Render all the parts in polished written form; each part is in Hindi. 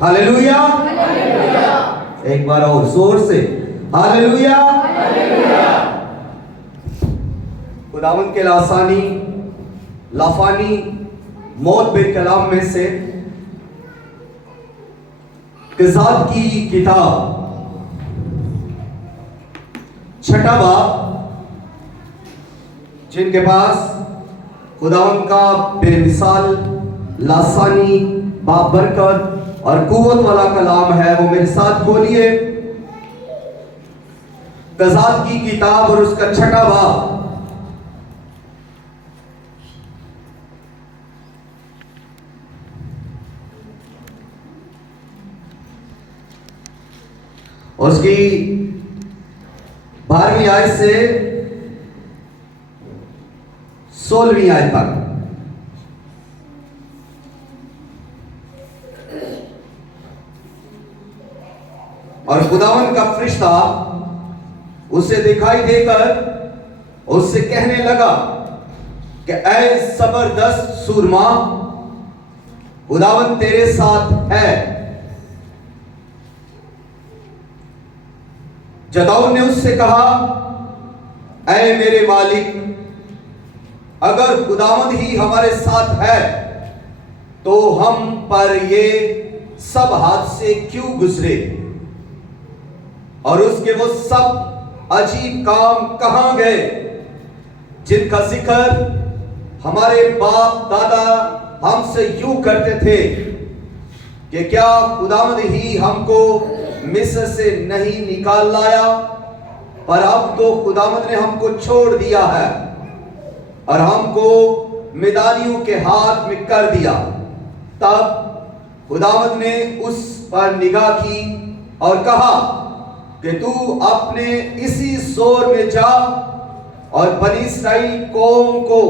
हालेलुया। एक बार और जोर से हालेलुया। खुदावंद के लाफानी मौत बिन कलाम में से क़िज़ात की किताब 6वां बाब, जिनके पास खुदावंद का बेमिसाल लासानी बाबरकत और कुव्वत वाला कलाम है, वो मेरे साथ खोलिए। क़िज़ात की किताब और उसका 6वां बाब। और उसकी 12वीं आयत से 16वीं आयत तक। और खुदावंद का फरिश्ता उसे दिखाई देकर उससे कहने लगा कि ऐ जबरदस्त सूरमा, खुदावंद तेरे साथ है। जदाऊद ने उससे कहा, ऐ मेरे मालिक, अगर खुदावंद ही हमारे साथ है तो हम पर ये सब हादसे क्यों गुजरे, और उसके वो सब अजीब काम कहां गए जिनका जिक्र हमारे बाप दादा हमसे यूं करते थे कि क्या खुदावंद ही हमको मिस्र से नहीं निकाल लाया, पर अब तो खुदावंद ने हमको छोड़ दिया है और हमको मिदानियों के हाथ में कर दिया। तब खुदावंद ने उस पर निगाह की और कहा कि तू अपने इसी जोर में जा और बनी इस्राएल कौम को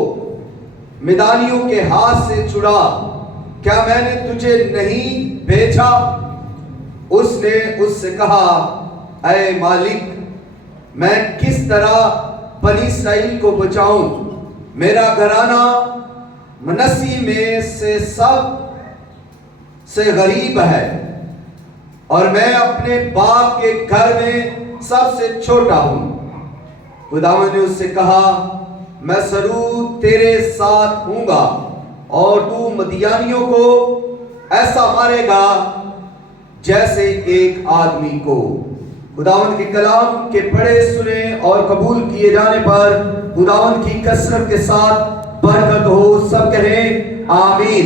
मिदानियों के हाथ से छुड़ा। क्या मैंने तुझे नहीं भेजा? उसने उससे कहा, ऐ मालिक, मैं किस तरह बनी इस्राएल को बचाऊं? मेरा घराना मनसी में से सब से गरीब है और मैं अपने बाप के घर में सबसे छोटा हूं। खुदावंद ने उससे कहा, मैं जरूर तेरे साथ हूंगा और तू मदियानियों को ऐसा मारेगा जैसे एक आदमी को। खुदावंद के कलाम के पढ़े सुने और कबूल किए जाने पर खुदावंद की कसरत के साथ बरकत हो। सब कहें आमीन।